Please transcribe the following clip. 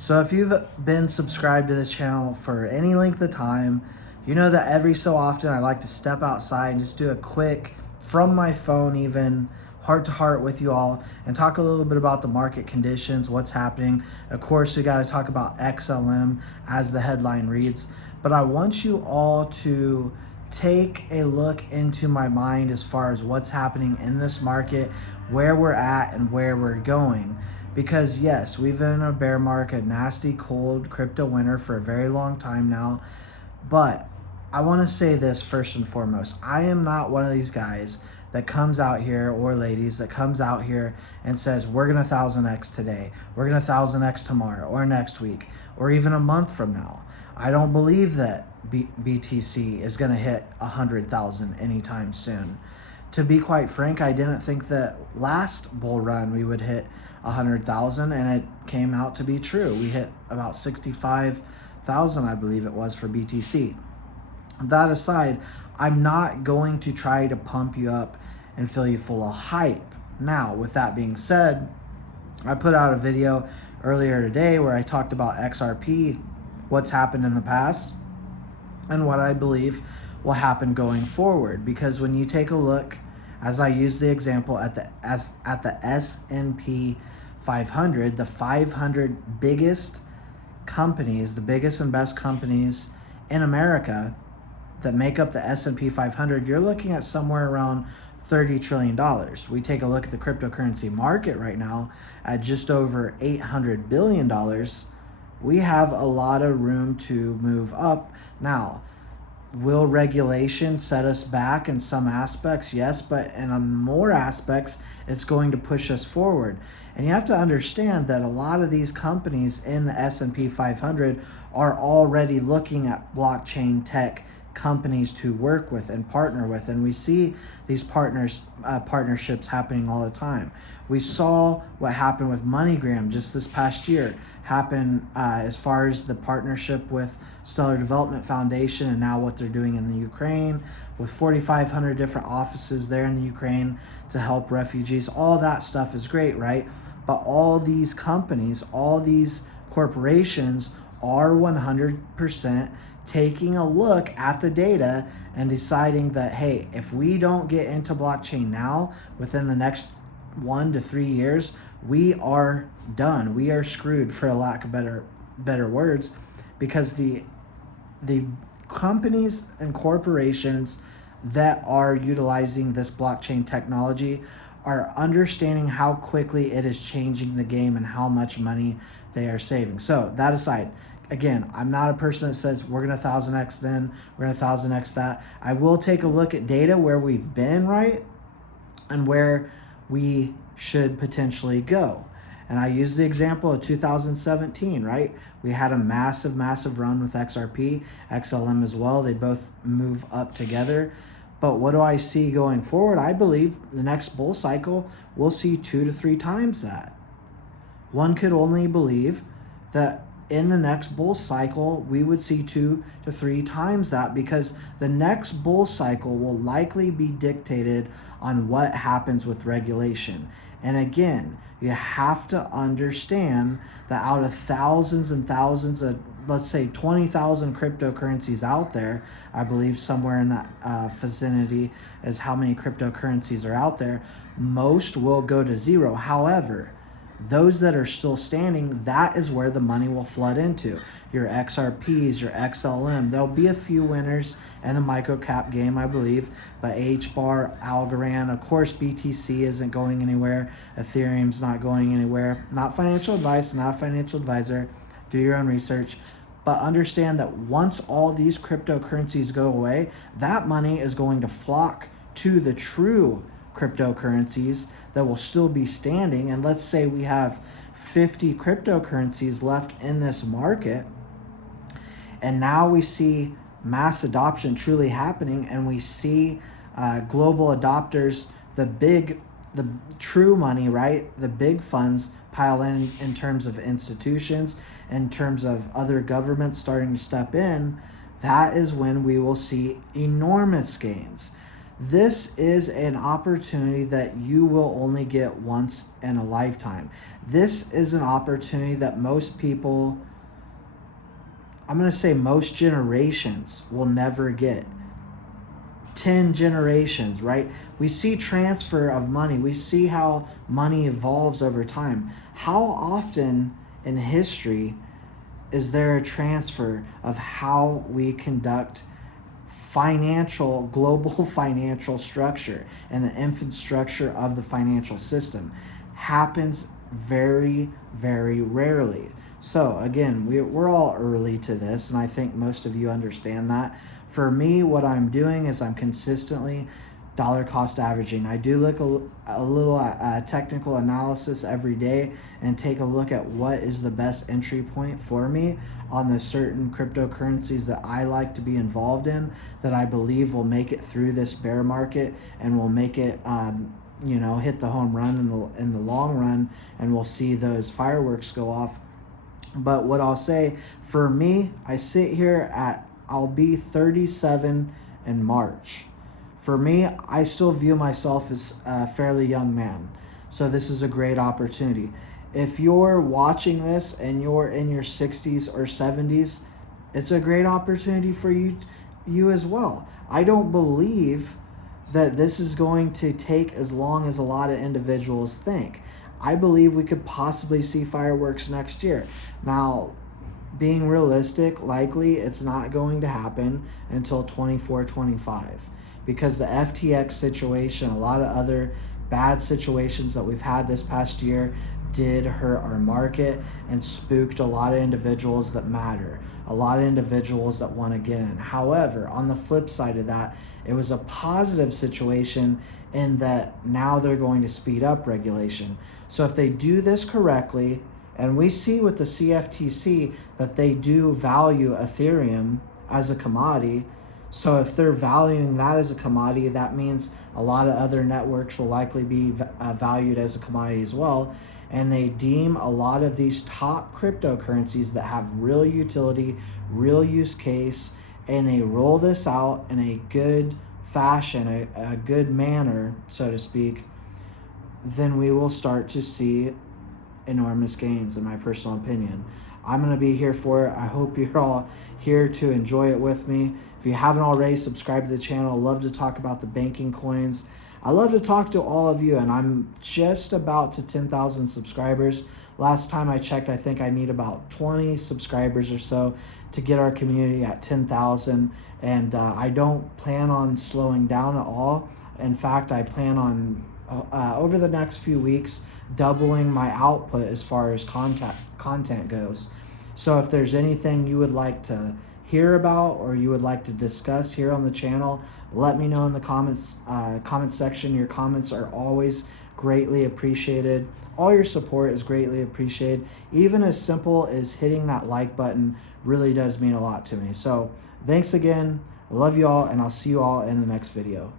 So if you've been subscribed to the channel for any length of time, you know that every so often I like to step outside and just do a quick, from my phone even, heart to heart with you all and talk a little bit about the market conditions, what's happening. Of course, we got to talk about XLM as the headline reads, but I want you all to take a look into my mind as far as what's happening in this market, where we're at and where we're going. Because yes, we've been in a bear market, nasty, cold crypto winter for a very long time now. But I want to say this first and foremost. I am not one of these guys that comes out here, or ladies that comes out here and says, we're going to 1000x today, we're going to 1000x tomorrow, or next week, or even a month from now. I don't believe that BTC is going to hit 100,000 anytime soon. To be quite frank, I didn't think that last bull run we would hit 100,000, and it came out to be true. We hit about 65,000, I believe it was, for BTC. That aside, I'm not going to try to pump you up and fill you full of hype. Now, with that being said, I put out a video earlier today where I talked about XRP, what's happened in the past, and what I believe will happen going forward. Because when you take a look, as I use the example at the S&P 500, the 500 biggest companies, the biggest and best companies in America that make up the S&P 500, you're looking at somewhere around $30 trillion. We take a look at the cryptocurrency market right now at just over $800 billion. We have a lot of room to move up. Now, will regulation set us back in some aspects? Yes, but in more aspects, it's going to push us forward. And you have to understand that a lot of these companies in the S&P 500 are already looking at blockchain tech companies to work with and partner with, and we see these partnerships happening all the time. We saw what happened with MoneyGram just this past year happen as far as the partnership with Stellar Development Foundation, and now what they're doing in the Ukraine with 4,500 different offices there in the Ukraine to help refugees. All that stuff is great, right? But all these companies, all these corporations are 100% taking a look at the data and deciding that, hey, if we don't get into blockchain now, within the next 1 to 3 years, we are done. We are screwed, for a lack of better words, because the companies and corporations that are utilizing this blockchain technology are understanding how quickly it is changing the game and how much money they are saving. So that aside, again, I'm not a person that says we're going to 1000x then, we're going to 1000x that. I will take a look at data where we've been, right, and where we should potentially go. And I use the example of 2017, right? We had a massive run with XRP, XLM as well. They both move up together. But what do I see going forward? I believe the next bull cycle, we'll see 2 to 3 times that. One could only believe that in the next bull cycle, we would see 2 to 3 times that, because the next bull cycle will likely be dictated on what happens with regulation. And again, you have to understand that out of thousands and thousands of, let's say 20,000 cryptocurrencies out there, I believe somewhere in that vicinity is how many cryptocurrencies are out there, most will go to zero. However, those that are still standing, that is where the money will flood into. Your XRPs, your XLM. There'll be a few winners in the microcap game, I believe, but HBAR, Algorand, of course, BTC isn't going anywhere. Ethereum's not going anywhere. Not financial advice, not a financial advisor. Do your own research. But understand that once all these cryptocurrencies go away, that money is going to flock to the true cryptocurrencies that will still be standing. And let's say we have 50 cryptocurrencies left in this market, and now we see mass adoption truly happening, and we see global adopters, the true money, right, the big funds pile in terms of institutions, in terms of other governments starting to step in. That is when we will see enormous gains. This is an opportunity that you will only get once in a lifetime. This is an opportunity that most people, I'm going to say most generations, will never get. 10 generations, right? We see transfer of money. We see how money evolves over time. How often in history is there a transfer of how we conduct global financial structure and the infrastructure of the financial system? Happens very, very rarely. So again, we're all early to this, and I think most of you understand that. For me, what I'm doing is I'm consistently dollar cost averaging. I do look a little at technical analysis every day and take a look at what is the best entry point for me on the certain cryptocurrencies that I like to be involved in, that I believe will make it through this bear market and will make it hit the home run in the long run, and we'll see those fireworks go off. But what I'll say, for me, I sit here I'll be 37 in March. For me, I still view myself as a fairly young man. So this is a great opportunity. If you're watching this and you're in your 60s or 70s, it's a great opportunity for you as well. I don't believe that this is going to take as long as a lot of individuals think. I believe we could possibly see fireworks next year. Now, being realistic, likely it's not going to happen until 24, 25, because the FTX situation, a lot of other bad situations that we've had this past year did hurt our market and spooked a lot of individuals that matter, a lot of individuals that want to get in. However, on the flip side of that, it was a positive situation in that now they're going to speed up regulation. So if they do this correctly, and we see with the CFTC that they do value Ethereum as a commodity. So if they're valuing that as a commodity, that means a lot of other networks will likely be valued as a commodity as well. And they deem a lot of these top cryptocurrencies that have real utility, real use case, and they roll this out in a good fashion, a good manner, so to speak, then we will start to see enormous gains, in my personal opinion. I'm going to be here for it. I hope you're all here to enjoy it with me. If you haven't already, subscribe to the channel. I love to talk about the banking coins. I love to talk to all of you, and I'm just about to 10,000 subscribers. Last time I checked, I think I need about 20 subscribers or so to get our community at 10,000, and I don't plan on slowing down at all. In fact, I plan on over the next few weeks doubling my output as far as content goes. So if there's anything you would like to hear about or you would like to discuss here on the channel, let me know in the comment section. Your comments are always greatly appreciated. All your support is greatly appreciated. Even as simple as hitting that like button really does mean a lot to me. So thanks again. I love you all, and I'll see you all in the next video.